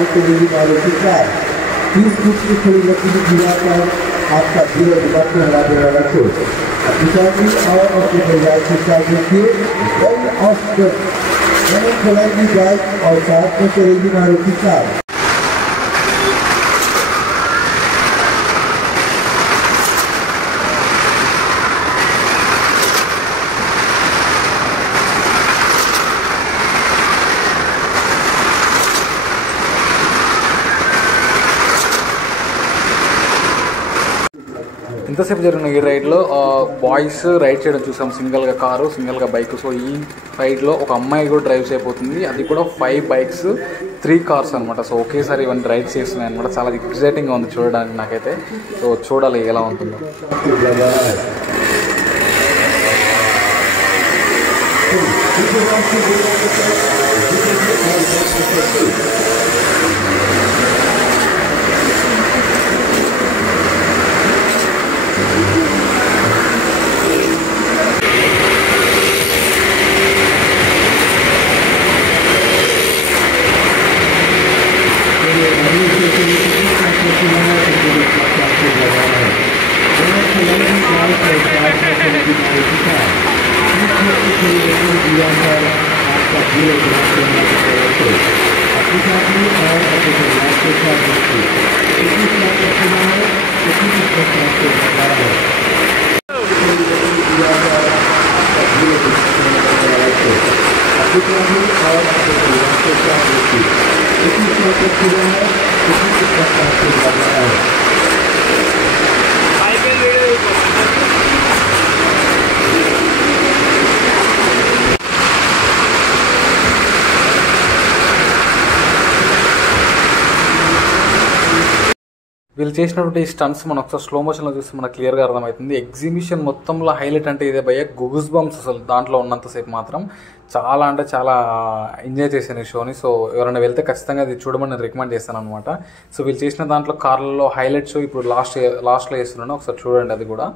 आपको मिलेगी मारुति कार। 30 फुट की खड़ी लकड़ी गिराकर आपका धीरे दिमाग को हरा देने वाला शो। पिताजी और अपने परिवार के साथ देखिए वेल ऑस्कर मैंने चलाएगी बाइक और साथ में चलेगी मारुति कार। ఇంతసేపు జరిగిన ఈ రైడ్లో బాయ్స్ రైడ్ చేయడం చూసాం, సింగిల్గా కారు సింగిల్గా బైక్. సో ఈ రైడ్లో ఒక అమ్మాయి కూడా డ్రైవ్ చేయబోతుంది, అది కూడా 5 బైక్స్ 3 కార్స్ అనమాట. సో ఒకేసారి ఇవన్నీ రైడ్ చేస్తున్నాయి అనమాట. చాలా ఎక్సైటింగ్గా ఉంది చూడడానికి నాకైతే. సో చూడాలి ఎలా ఉంటుందో. వీళ్ళు చేసినటువంటి స్టంట్స్ మనం ఒకసారి స్లో మోషన్లో చూస్తే మనకు క్లియర్గా అర్థమవుతుంది. ఎగ్జిబిషన్ మొత్తంలో హైలైట్ అంటే ఇదే భయ్య, గూస్ బంప్స్. అసలు దాంట్లో ఉన్నంతసేపు మాత్రం చాలా అంటే చాలా ఎంజాయ్ చేశాను ఈ షోని. సో ఎవరైనా వెళ్తే ఖచ్చితంగా అది చూడమని నేను రికమెండ్ చేస్తాను అనమాట. సో వీళ్ళు చేసిన దాంట్లో కార్లలో హైలైట్ షో ఇప్పుడు లాస్ట్లో చేస్తున్నాను, ఒకసారి చూడండి అది కూడా.